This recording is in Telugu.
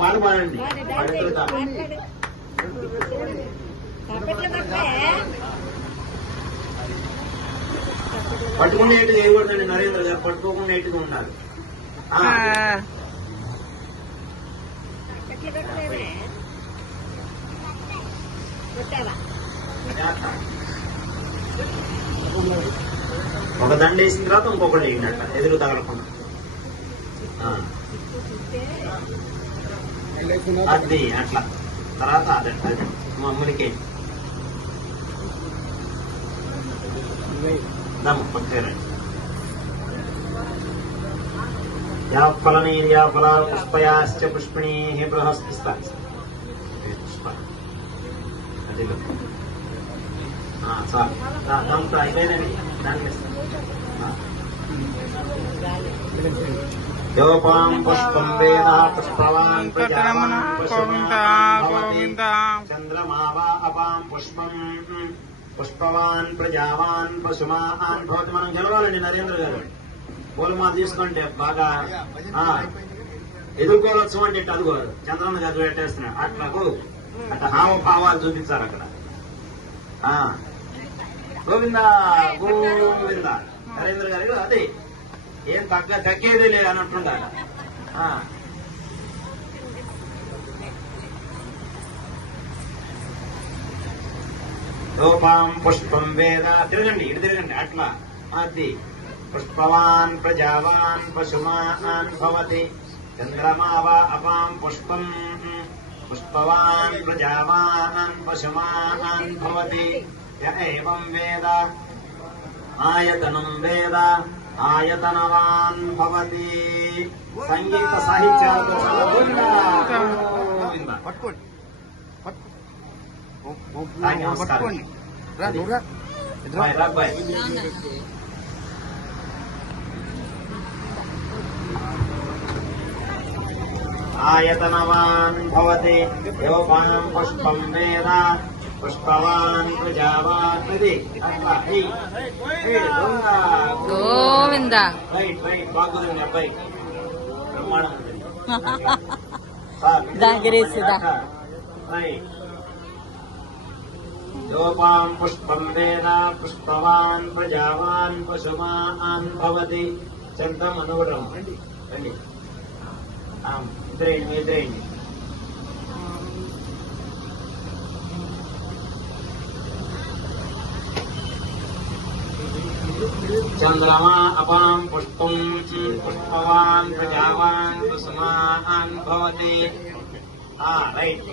పాట పాడండి. పట్టుకునే ఎటు చేయకూడదండి నరేంద్ర గారు, పట్టుకోకుండా ఎట్టుగా ఉండాలి. ఒక దండ వేసిన తర్వాత ఇంకొకటి వేయండి, ఎదురు తగలకుండా. అది అట్లా తర్వాత అదే మమ్మల్కి పట్టేరండి. యా ఫలనీర్యా ఫలా పుష్పయాశ్చ పుష్పిణీ బృహస్పతి పుష్ప అది దాంతో అయిపోయినండి. దానికి యోపాం పుష్పం వేద పుష్పవాన్ చంద్రమావా అపాం పుష్పం పుష్పవాన్ ప్రజావాన్ పశుమాన్ భవతి. మనం గెలవాలండి నరేంద్ర గారు. పూలమాల తీసుకుంటే బాగా ఎదుర్కోవచ్చు అంటే అదిగో చంద్రన్న గారు పెట్టేస్తున్నాడు. అట్లా అట్లా హావభావాలు చూపించారు అక్కడ. గోవింద గోవింద నరేంద్ర గారు అదే ఏం తగ్గేదే లేదు అన్నట్టుండాలి. రూపాం పుష్పం వేద తిరగండి, ఇటు తిరగండి అట్లా. అది పుష్పవాన్ ప్రజావాన్ పశుమాన్ భవతి చంద్రమావా అపాం పుష్పం పుష్పవాన్ ప్రజావాన్ పశుమాన్ భవతి ఏవం వేద ఆయతనం వేద ఆయతనవాన్ భవతి. సంగీత సాహిత్యాలతో ఆయతనవాన్ భవతి యోపాం పుష్పం వేద పుష్పవాన్ ప్రజావాన్. గోవింద రైట్ రైట్ బాగుంది అబ్బాయి, బ్రహ్మాండం. యోపాం పుష్పం వేద పుష్పవాన్ ప్రజావాన్ పశుమాన్ భవతి. చెంతం అనుగుణం రండి, ఎదురేయండి ఎదురేయండి. చంద్రమా అపాం పుష్పం పుష్పవాన్ ప్రజావాన్ పశుమాన్ భవతి. రైట్.